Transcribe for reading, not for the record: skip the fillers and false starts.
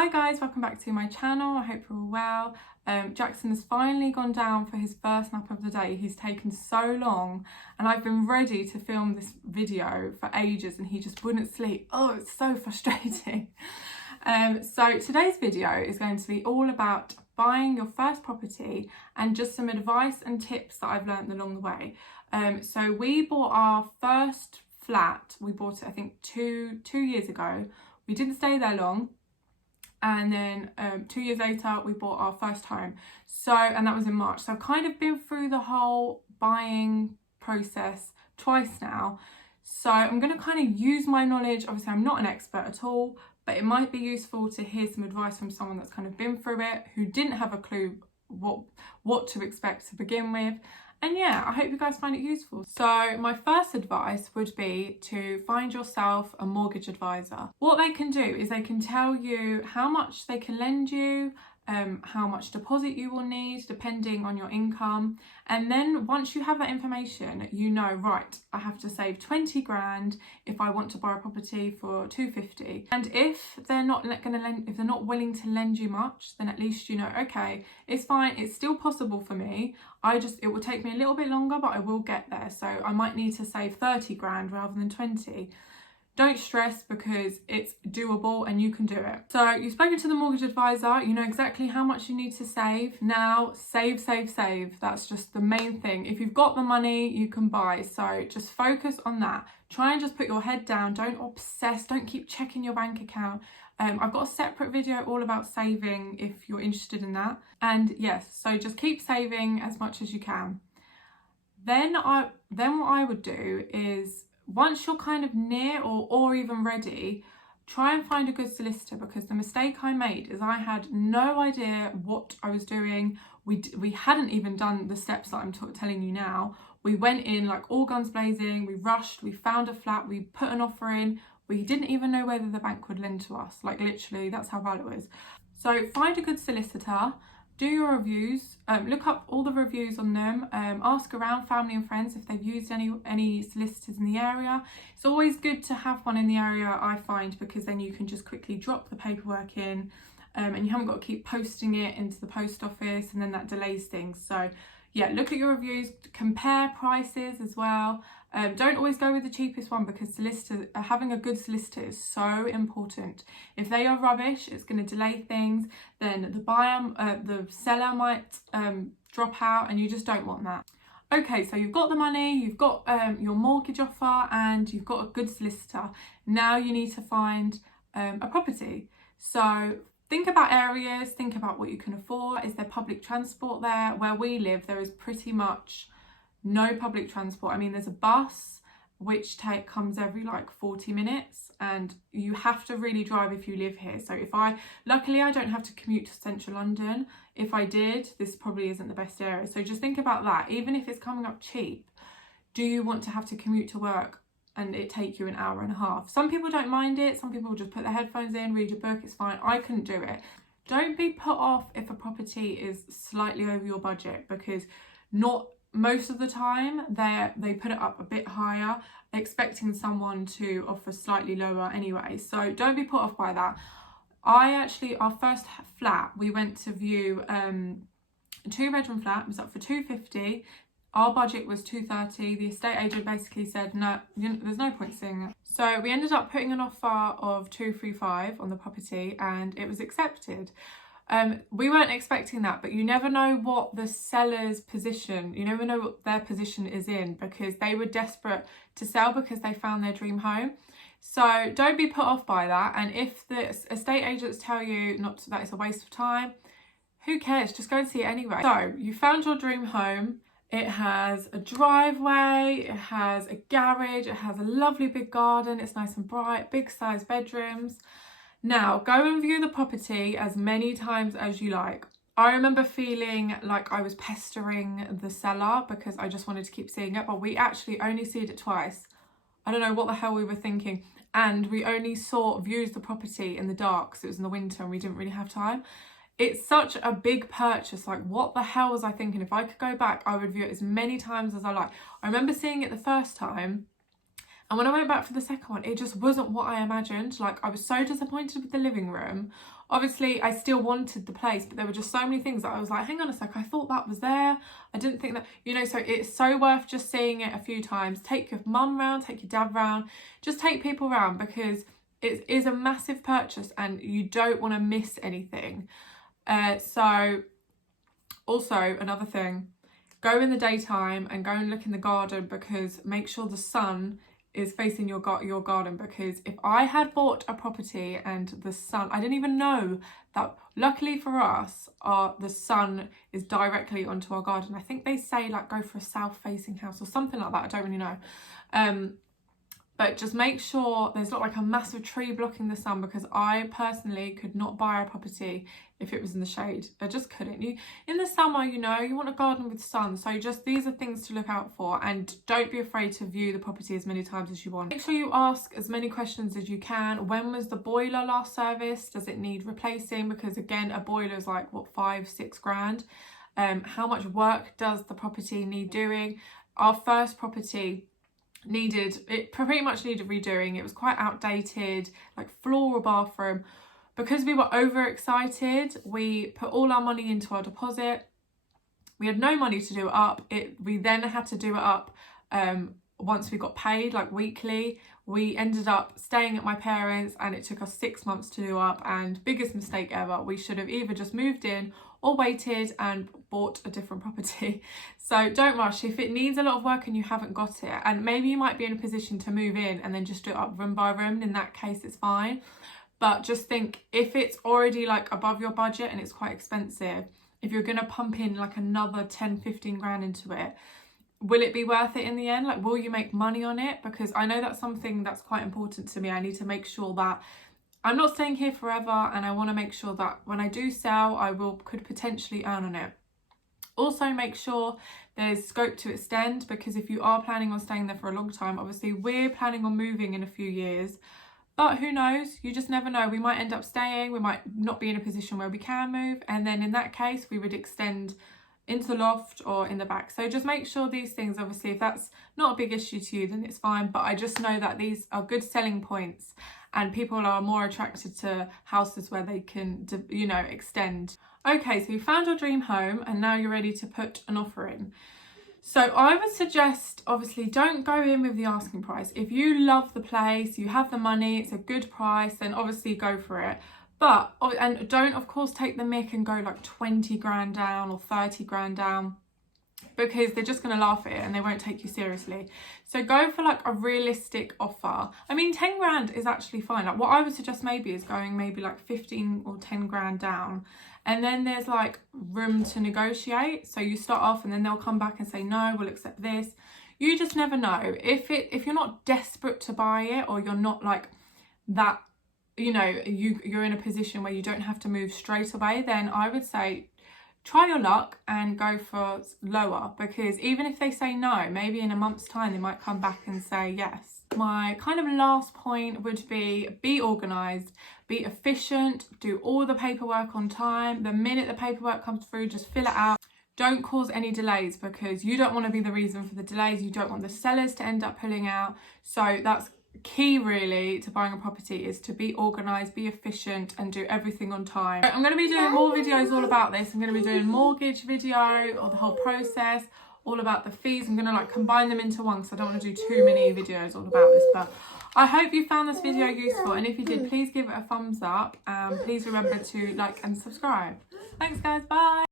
Hi guys, welcome back to my channel. I hope you're all well. Jackson has finally gone down for his first nap of the day. He's taken so long and I've been ready to film this video for ages and he just wouldn't sleep. Oh, it's so frustrating. So today's video is going to be all about buying your first property and just some advice and tips that I've learned along the way. So we bought our first flat. We bought it I think two years ago. We didn't stay there long. And then 2 years later we bought our first home, and that was in March. So I've kind of been through the whole buying process twice now, so I'm going to kind of use my knowledge. Obviously I'm not an expert at all, but it might be useful to hear some advice from someone that's kind of been through it, who didn't have a clue what to expect to begin with. And yeah, I hope you guys find it useful. So my first advice would be to find yourself a mortgage advisor. What they can do is they can tell you how much they can lend you, how much deposit you will need depending on your income. And then once you have that information, you know, right, I have to save 20 grand if I want to buy a property for 250. And if they're not if they're not willing to lend you much, then at least you know, okay, it's fine, it's still possible for me. It will take me a little bit longer, but I will get there. So I might need to save 30 grand rather than 20. Don't stress, because it's doable and you can do it. So you've spoken to the mortgage advisor, you know exactly how much you need to save. Now, save. That's just the main thing. If you've got the money, you can buy. So just focus on that. Try and just put your head down. Don't obsess. Don't keep checking your bank account. I've got a separate video all about saving if you're interested in that. And yes, so just keep saving as much as you can. Then what I would do is, once you're kind of near or even ready, try and find a good solicitor, because the mistake I made is I had no idea what I was doing. We hadn't even done the steps that I'm telling you now. We went in like all guns blazing, we rushed, we found a flat, we put an offer in. We didn't even know whether the bank would lend to us. Like literally, that's how bad it was. So find a good solicitor. Do your reviews, look up all the reviews on them, ask around family and friends if they've used any solicitors in the area. It's always good to have one in the area, I find, because then you can just quickly drop the paperwork in, and you haven't got to keep posting it into the post office, and then that delays things. So yeah, look at your reviews, compare prices as well. Don't always go with the cheapest one, because having a good solicitor is so important. If they are rubbish, it's going to delay things. Then the seller might drop out, and you just don't want that. Okay, so you've got the money, you've got your mortgage offer, and you've got a good solicitor. Now you need to find a property. So think about areas, think about what you can afford. Is there public transport there? Where we live, there is pretty much no public transport. I mean, there's a bus which comes every like 40 minutes, and you have to really drive if you live here. So luckily I don't have to commute to central London. If I did, this probably isn't the best area. So just think about that. Even if it's coming up cheap, do you want to have to commute to work and it take you an hour and a half? Some people don't mind it. Some people just put their headphones in, read a book, it's fine. I couldn't do it. Don't be put off if a property is slightly over your budget, because most of the time they put it up a bit higher, expecting someone to offer slightly lower anyway. So don't be put off by that. Our first flat, we went to view a 2-bedroom flat. It was up for 250. Our budget was 230. The estate agent basically said, no, there's no point seeing it. So we ended up putting an offer of 235 on the property, and it was accepted. We weren't expecting that, but you never know what the seller's position, you never know what their position is in, because they were desperate to sell because they found their dream home. So don't be put off by that. And if the estate agents tell you that it's a waste of time, who cares? Just go and see it anyway. So you found your dream home. It has a driveway, it has a garage, it has a lovely big garden, it's nice and bright, big size bedrooms. Now, go and view the property as many times as you like. I remember feeling like I was pestering the seller because I just wanted to keep seeing it, but we actually only seen it twice. I don't know what the hell we were thinking. And we only views the property in the dark, because it was in the winter and we didn't really have time. It's such a big purchase. Like, what the hell was I thinking? If I could go back, I would view it as many times as I like. I remember seeing it the first time And when I went back for the second one, it just wasn't what I imagined. Like, I was so disappointed with the living room. Obviously, I still wanted the place, but there were just so many things that I was like, hang on a sec, I thought that was there. I didn't think that, you know, so it's so worth just seeing it a few times. Take your mum round, take your dad round, just take people round, because it is a massive purchase and you don't want to miss anything. So also another thing, go in the daytime and go and look in the garden, because make sure the sun is facing your garden, because if I had bought a property and the sun, I didn't even know that, luckily for us, the sun is directly onto our garden. I think they say like go for a south facing house or something like that, I don't really know. But just make sure there's not like a massive tree blocking the sun, because I personally could not buy a property if it was in the shade. I just couldn't. In the summer, you know, you want a garden with sun. So just these are things to look out for, and don't be afraid to view the property as many times as you want. Make sure you ask as many questions as you can. When was the boiler last serviced? Does it need replacing? Because again, a boiler is like, what, 5-6 grand? How much work does the property need doing? Our first property pretty much needed redoing. It was quite outdated, like floral bathroom. Because we were overexcited, we put all our money into our deposit. We had no money to do it up. We then had to do it up once we got paid, like weekly. We ended up staying at my parents' and it took us 6 months to do up, and biggest mistake ever. We should have either just moved in or waited and bought a different property. So don't rush. If it needs a lot of work and you haven't got it, and maybe you might be in a position to move in and then just do it up room by room, in that case it's fine. But just think, if it's already like above your budget and it's quite expensive, if you're gonna pump in like another 10-15 grand into it, will it be worth it in the end? Like, will you make money on it? Because I know that's something that's quite important to me. I need to make sure that I'm not staying here forever, and I want to make sure that when I do sell, could potentially earn on it. Also, make sure there's scope to extend, because if you are planning on staying there for a long time, obviously we're planning on moving in a few years, but who knows? You just never know. We might end up staying, we might not be in a position where we can move, and then in that case, we would extend into the loft or in the back. So just make sure these things, obviously, if that's not a big issue to you, then it's fine. But I just know that these are good selling points, and people are more attracted to houses where they can, you know, extend. Okay, so you found your dream home and now you're ready to put an offer in. So I would suggest, obviously, don't go in with the asking price. If you love the place, you have the money, it's a good price, then obviously go for it. But, and don't, of course, take the mick and go like 20 grand down or 30 grand down, because they're just going to laugh at it and they won't take you seriously. So go for like a realistic offer. I mean, 10 grand is actually fine. Like, what I would suggest maybe is going maybe like 15 or 10 grand down. And then there's like room to negotiate. So you start off and then they'll come back and say, no, we'll accept this. You just never know. If you're not desperate to buy it, or you're not like that, you know, you're in a position where you don't have to move straight away, then I would say try your luck and go for lower, because even if they say no, maybe in a month's time they might come back and say yes. My kind of last point would be organised, be efficient, do all the paperwork on time. The minute the paperwork comes through, just fill it out. Don't cause any delays, because you don't want to be the reason for the delays. You don't want the sellers to end up pulling out. So that's key really to buying a property, is to be organised, be efficient, and do everything on time. I'm going to be doing more videos all about this. I'm going to be doing mortgage video, or the whole process, all about the fees. I'm going to like combine them into one, because I don't want to do too many videos all about this. But I hope you found this video useful, and if you did, please give it a thumbs up, and please remember to like and subscribe. Thanks guys, bye.